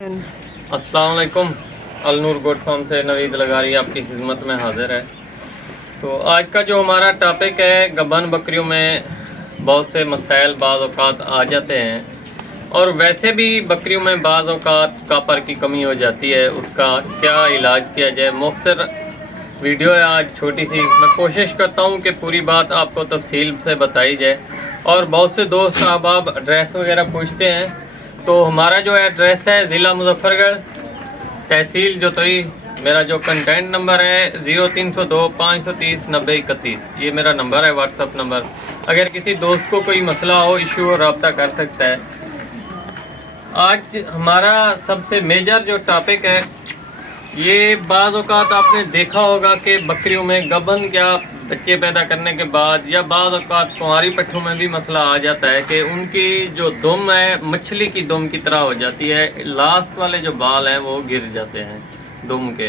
अस्सलाम वालेकुम। Al Noor goat farm से नवीद लगारी आपकी खिदमत में हाजिर है। तो आज का जो हमारा टॉपिक है, गबन बकरियों में बहुत से मसाइल बाज़ औक़ात आ जाते हैं और वैसे भी बकरियों में बाज़ औक़ात कापर की कमी हो जाती है, उसका क्या इलाज किया जाए। मुख्तर वीडियो है आज, छोटी सी। मैं कोशिश करता हूँ कि पूरी बात आपको तफसील से बताई जाए। और बहुत से दोस्त आप एड्रेस वगैरह पूछते हैं, तो हमारा जो एड्रेस है ज़िला मुजफ्फरगढ़, तहसील जोतई। मेरा जो कंटेंट नंबर है 0302 530 90 31, ये मेरा नंबर है, व्हाट्सअप नंबर। अगर किसी दोस्त को कोई मसला हो, इशू हो, रब्ता कर सकता है। आज हमारा सबसे मेजर जो टॉपिक है, ये बाज़ औक़ात आपने देखा होगा कि बकरियों में गबन क्या बच्चे पैदा करने के बाद या बाज़ औक़ात कुंवारी पट्ठों में भी मसला आ जाता है कि उनकी जो दुम है मछली की दुम की तरह हो जाती है। लास्ट वाले जो बाल हैं वो गिर जाते हैं दुम के।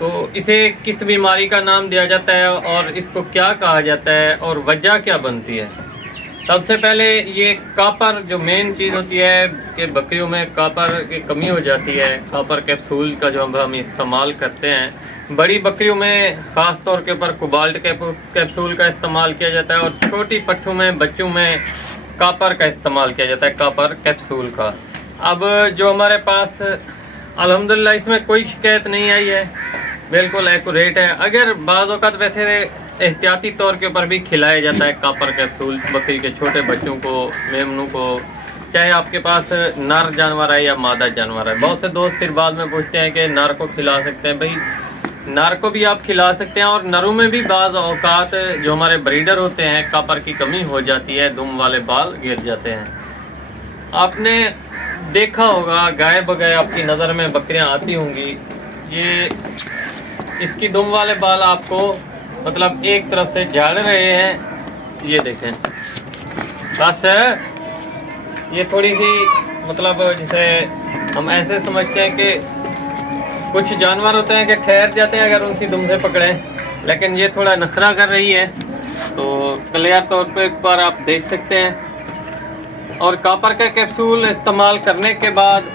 तो इसे किस बीमारी का नाम दिया जाता है और इसको क्या कहा जाता है और वजह क्या बनती है। सबसे पहले ये कापर जो मेन चीज़ होती है कि बकरियों में कापर की कमी हो जाती है। कापर कैप्सूल का जो हम इस्तेमाल करते हैं, बड़ी बकरियों में ख़ास तौर के ऊपर कोबाल्ट कैप्सूल का इस्तेमाल किया जाता है और छोटी पट्ठों में बच्चों में कापर का इस्तेमाल किया जाता है, कापर कैप्सूल का। अब जो हमारे पास अल्हम्दुलिल्लाह इसमें कोई शिकायत नहीं आई है, बिल्कुल एक्यूरेट है। अगर बाज़ औक़ात वैसे एहतियाती तौर के ऊपर भी खिलाया जाता है कापर कैप्सूल बकरी के छोटे बच्चों को, मेमनों को, चाहे आपके पास नर जानवर है या मादा जानवर है। बहुत से दोस्त फिर बाद में पूछते हैं कि नर को खिला सकते हैं। भाई, नर को भी आप खिला सकते हैं और नरों में भी बाज़ औक़ात जो हमारे ब्रीडर होते हैं, कापर की कमी हो जाती है, दुम वाले बाल गिर जाते हैं। आपने देखा होगा गाय बगाए आपकी नज़र में बकरियां आती होंगी, ये इसकी दुम वाले बाल आपको मतलब एक तरफ से झाड़ रहे हैं। ये देखें, बस ये थोड़ी सी मतलब जैसे हम ऐसे समझते हैं कि कुछ जानवर होते हैं कि ठहर जाते हैं अगर उनकी दुम से पकड़ें, लेकिन ये थोड़ा नखरा कर रही है। तो क्लियर तौर पे एक बार आप देख सकते हैं। और कापर का कैप्सूल इस्तेमाल करने के बाद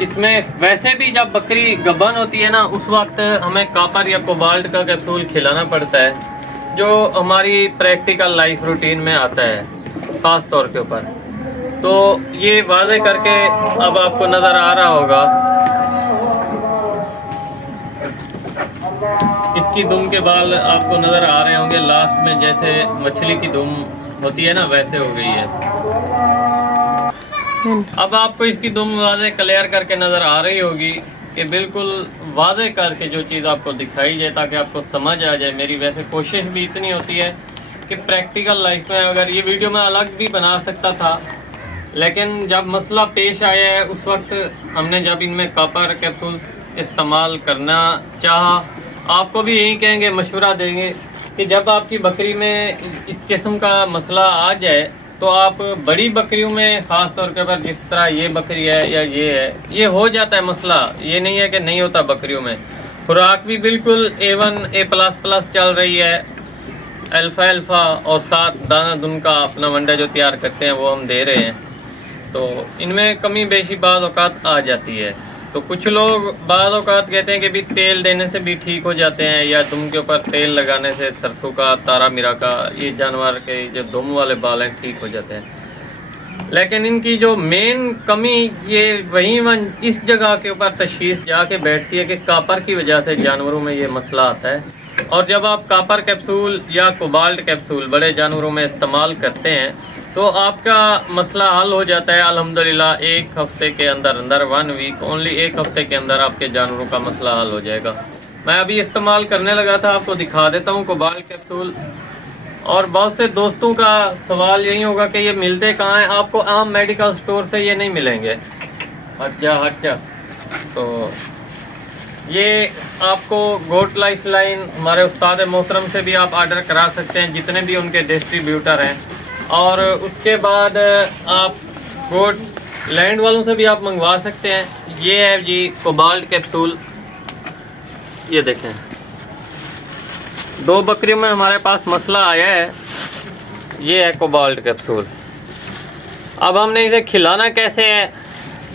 इसमें वैसे भी जब बकरी गबन होती है ना, उस वक्त हमें कापर या कोबाल्ट का कैप्सूल खिलाना पड़ता है, जो हमारी प्रैक्टिकल लाइफ रूटीन में आता है ख़ास तौर के ऊपर। तो ये वाज़े करके अब आपको नज़र आ रहा होगा, इसकी दुम के बाल आपको नज़र आ रहे होंगे लास्ट में, जैसे मछली की दुम होती है ना, वैसे हो गई है। अब आपको इसकी दुम वाज़े क्लियर करके नज़र आ रही होगी कि बिल्कुल वाज़े करके जो चीज़ आपको दिखाई जाए ताकि आपको समझ आ जाए। मेरी वैसे कोशिश भी इतनी होती है कि प्रैक्टिकल लाइफ में, अगर ये वीडियो मैं अलग भी बना सकता था, लेकिन जब मसला पेश आया है उस वक्त हमने जब इनमें कापर कैप्सूल इस्तेमाल करना चाहा, आपको भी यही कहेंगे, मशवरा देंगे कि जब आपकी बकरी में इस किस्म का मसला आ जाए तो आप बड़ी बकरियों में ख़ास तौर के ऊपर, जिस तरह ये बकरी है या ये है, ये हो जाता है मसला। ये नहीं है कि नहीं होता बकरियों में। खुराक भी बिल्कुल A1 A++ चल रही है, अल्फ़ा और साथ दाना दुन का अपना वंडा जो तैयार करते हैं वो हम दे रहे हैं। तो इनमें कमी बेशी बाज़ औक़ात आ जाती है। तो कुछ लोग बाज़ औक़ात कहते हैं कि भी तेल देने से भी ठीक हो जाते हैं, या दुम के ऊपर तेल लगाने से सरसों का, तारा मीरा का, ये जानवर के जो दुम वाले बाल हैं ठीक हो जाते हैं। लेकिन इनकी जो मेन कमी ये वहीं इस जगह के ऊपर तशख़ीस जाके बैठती है कि कापर की वजह से जानवरों में ये मसला आता है। और जब आप कापर कैप्सूल या कोबाल्ट कैप्सूल बड़े जानवरों में इस्तेमाल करते हैं तो आपका मसला हल हो जाता है अल्हम्दुलिल्लाह। एक हफ्ते के अंदर 1 वीक ओनली, एक हफ्ते के अंदर आपके जानवरों का मसला हल हो जाएगा। मैं अभी इस्तेमाल करने लगा था, आपको दिखा देता हूँ कोबाल्ट कैप्सूल। और बहुत से दोस्तों का सवाल यही होगा कि ये मिलते कहाँ हैं। आपको आम मेडिकल स्टोर से ये नहीं मिलेंगे। हट जा। तो ये आपको गोट लाइफ लाइन हमारे उस्ताद मोहतरम से भी आप आर्डर करा सकते हैं, जितने भी उनके डिस्ट्रीब्यूटर हैं। और उसके बाद आप गोट लैंड वालों से भी आप मंगवा सकते हैं। ये है जी कोबाल्ट कैप्सूल, ये देखें। 2 बकरियों में हमारे पास मसला आया है, ये है कोबाल्ट कैप्सूल। अब हमने इसे खिलाना कैसे है,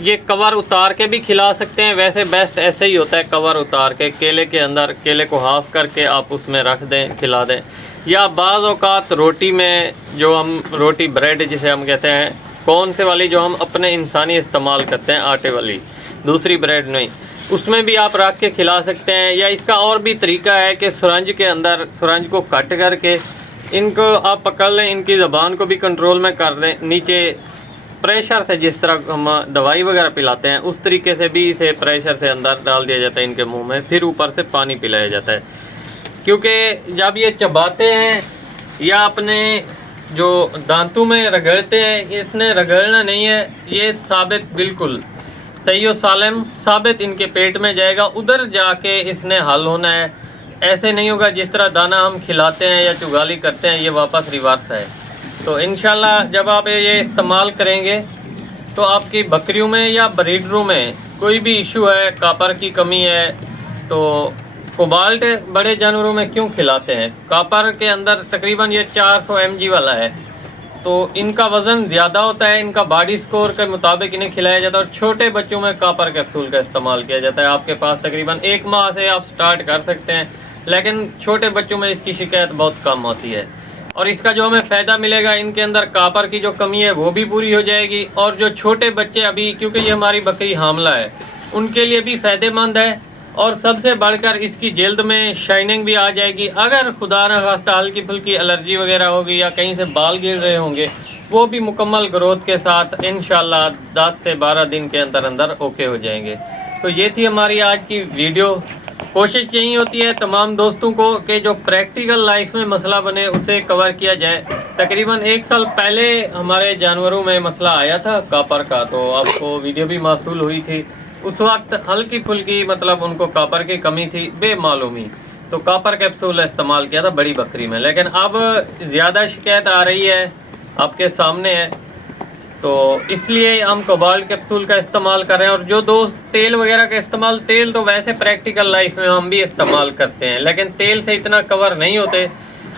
ये कवर उतार के भी खिला सकते हैं, वैसे बेस्ट ऐसे ही होता है कवर उतार के केले के अंदर, केले को हाफ करके आप उसमें रख दें, खिला दें। या बाज़ औक़ात रोटी में, जो हम रोटी ब्रेड जिसे हम कहते हैं, कौन से वाली जो हम अपने इंसानी इस्तेमाल करते हैं, आटे वाली, दूसरी ब्रेड नहीं, उसमें भी आप रख के खिला सकते हैं। या इसका और भी तरीका है कि सुरंज के अंदर, सुरंज को कट करके इनको आप पकड़ लें, इनकी ज़बान को भी कंट्रोल में कर दें, नीचे प्रेशर से, जिस तरह हम दवाई वगैरह पिलाते हैं उस तरीके से भी इसे प्रेशर से अंदर डाल दिया जाता है इनके मुंह में, फिर ऊपर से पानी पिलाया जाता है। क्योंकि जब ये चबाते हैं या अपने जो दांतों में रगड़ते हैं, इसने रगड़ना नहीं है, ये साबित बिल्कुल सही और सालम साबित इनके पेट में जाएगा, उधर जाके इसने हल होना है। ऐसे नहीं होगा जिस तरह दाना हम खिलाते हैं या चुगाली करते हैं, ये वापस रिवर्स है। तो इंशाल्लाह जब आप ये इस्तेमाल करेंगे तो आपकी बकरियों में या ब्रीडरों में कोई भी इशू है, कापर की कमी है, तो कोबाल्ट बड़े जानवरों में क्यों खिलाते हैं? कापर के अंदर तकरीबन ये 400 mg वाला है, तो इनका वज़न ज़्यादा होता है, इनका बॉडी स्कोर के मुताबिक इन्हें खिलाया जाता है। और छोटे बच्चों में कापर कैप्सूल का इस्तेमाल किया जाता है। आपके पास तकरीबन 1 माह से आप स्टार्ट कर सकते हैं, लेकिन छोटे बच्चों में इसकी शिकायत बहुत कम होती है। और इसका जो हमें फ़ायदा मिलेगा, इनके अंदर कापर की जो कमी है वो भी पूरी हो जाएगी। और जो छोटे बच्चे अभी, क्योंकि ये हमारी बकरी हामला है, उनके लिए भी फ़ायदेमंद है। और सबसे बढ़कर इसकी जल्द में शाइनिंग भी आ जाएगी। अगर खुदा न खास्ता हल्की फुल्की एलर्जी वगैरह होगी या कहीं से बाल गिर रहे होंगे, वो भी मुकम्मल ग्रोथ के साथ इंशाल्लाह 10 से 12 दिन के अंदर अंदर ओके हो जाएंगे। तो ये थी हमारी आज की वीडियो। कोशिश यही होती है तमाम दोस्तों को कि जो प्रैक्टिकल लाइफ में मसला बने उसे कवर किया जाए। तकरीबन 1 साल पहले हमारे जानवरों में मसला आया था कापर का, तो आपको वीडियो भी मासूल हुई थी। उस वक्त हल्की फुल्की मतलब उनको कापर की कमी थी बेमालूमी, तो कापर कैप्सूल इस्तेमाल किया था बड़ी बकरी में। लेकिन अब ज़्यादा शिकायत आ रही है, आपके सामने है, तो इसलिए हम कोबाल्ट कैप्सूल का इस्तेमाल कर रहे हैं। और जो दोस्त तेल वगैरह का इस्तेमाल, तेल तो वैसे प्रैक्टिकल लाइफ में हम भी इस्तेमाल करते हैं, लेकिन तेल से इतना कवर नहीं होते।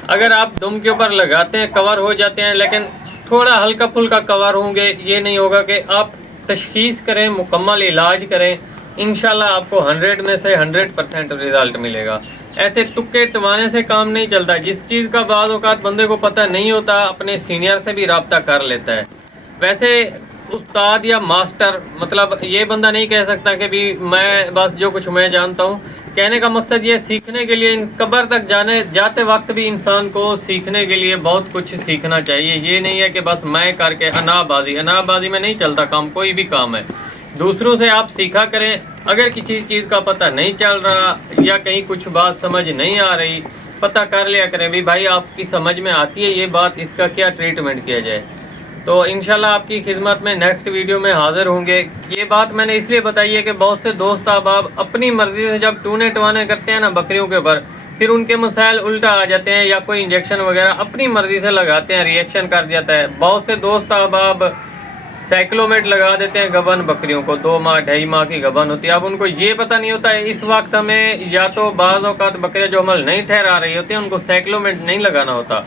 अगर आप दुम के ऊपर लगाते हैं कवर हो जाते हैं, लेकिन थोड़ा हल्का फुल्का कवर होंगे। ये नहीं होगा कि आप तशखीस करें, मुकम्मल इलाज करें, इंशाल्लाह आपको 100 में से 100% रिजल्ट मिलेगा। ऐसे तुक्के टवाने से काम नहीं चलता। जिस चीज़ का बाज़ औक़ात बंदे को पता नहीं होता, अपने सीनियर से भी रब्ता कर लेता है। वैसे उस्ताद या मास्टर, मतलब ये बंदा नहीं कह सकता कि भी मैं बस जो कुछ मैं जानता हूँ। कहने का मकसद ये, सीखने के लिए कब्र तक जाते वक्त भी इंसान को सीखने के लिए बहुत कुछ सीखना चाहिए। ये नहीं है कि बस मैं करके अनाबाजी में नहीं चलता काम, कोई भी काम है। दूसरों से आप सीखा करें। अगर किसी चीज़ का पता नहीं चल रहा या कहीं कुछ बात समझ नहीं आ रही, पता कर लिया करें भी भाई आपकी समझ में आती है ये बात, इसका क्या ट्रीटमेंट किया जाए। तो इंशाल्लाह आपकी खिदमत में नेक्स्ट वीडियो में हाजिर होंगे। ये बात मैंने इसलिए बताई है कि बहुत से दोस्त आप अपनी मर्जी से जब टूने टवाने करते हैं ना बकरियों के ऊपर, फिर उनके मसाइल उल्टा आ जाते हैं या कोई इंजेक्शन वगैरह अपनी मर्जी से लगाते हैं, रिएक्शन कर जाता है। बहुत से दोस्त आप साइक्लोमेट लगा देते हैं गबन बकरियों को, 2 माह 2.5 माह की गबन होती है। अब उनको ये पता नहीं होता है, इस वक्त हमें या तो बाज़ औक़ात बकरियाँ जो अमल नहीं ठहरा रही होती हैं उनको साइक्लोमेट नहीं लगाना होता,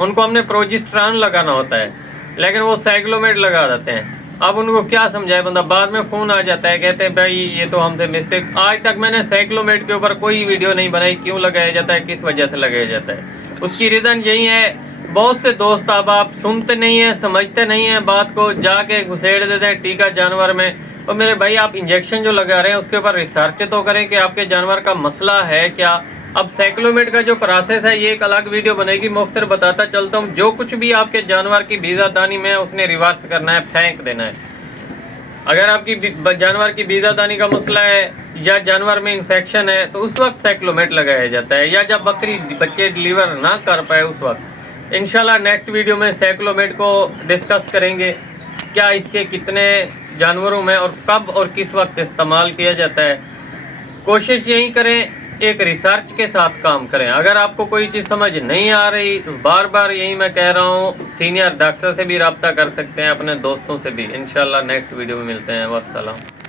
उनको हमने प्रोजेस्टेरॉन लगाना होता है, लेकिन वो साइक्लोमेट लगा देते हैं। अब उनको क्या समझाए बंदा, बाद में फ़ोन आ जाता है, कहते हैं भाई ये तो हमसे मिस्टेक। आज तक मैंने साइक्लोमेट के ऊपर कोई वीडियो नहीं बनाई, क्यों लगाया जाता है, किस वजह से लगाया जाता है। उसकी रीज़न यही है, बहुत से दोस्त आप सुनते नहीं हैं, समझते नहीं हैं बात को, जाके घुसेड़ देते हैं टीका जानवर में। और मेरे भाई आप इंजेक्शन जो लगा रहे हैं उसके ऊपर रिसर्च तो करें कि आपके जानवर का मसला है क्या। अब साइक्लोमेट का जो प्रोसेस है ये एक अलग वीडियो बनेगी, मुख्तर बताता चलता हूँ। जो कुछ भी आपके जानवर की बीजादानी में उसने रिवर्स करना है, फेंक देना है। अगर आपकी जानवर की बीजादानी का मसला है या जानवर में इन्फेक्शन है तो उस वक्त साइक्लोमेट लगाया जाता है, या जब बकरी बच्चे डिलीवर ना कर पाए उस वक्त। इंशाल्लाह नेक्स्ट वीडियो में साइक्लोमेट को डिस्कस करेंगे, क्या इसके कितने जानवरों में और कब और किस वक्त इस्तेमाल किया जाता है। कोशिश यही करें, एक रिसर्च के साथ काम करें। अगर आपको कोई चीज़ समझ नहीं आ रही तो बार बार यही मैं कह रहा हूँ, सीनियर डॉक्टर से भी रब्ता कर सकते हैं, अपने दोस्तों से भी। इंशाल्लाह नेक्स्ट वीडियो में मिलते हैं। वस्सलाम।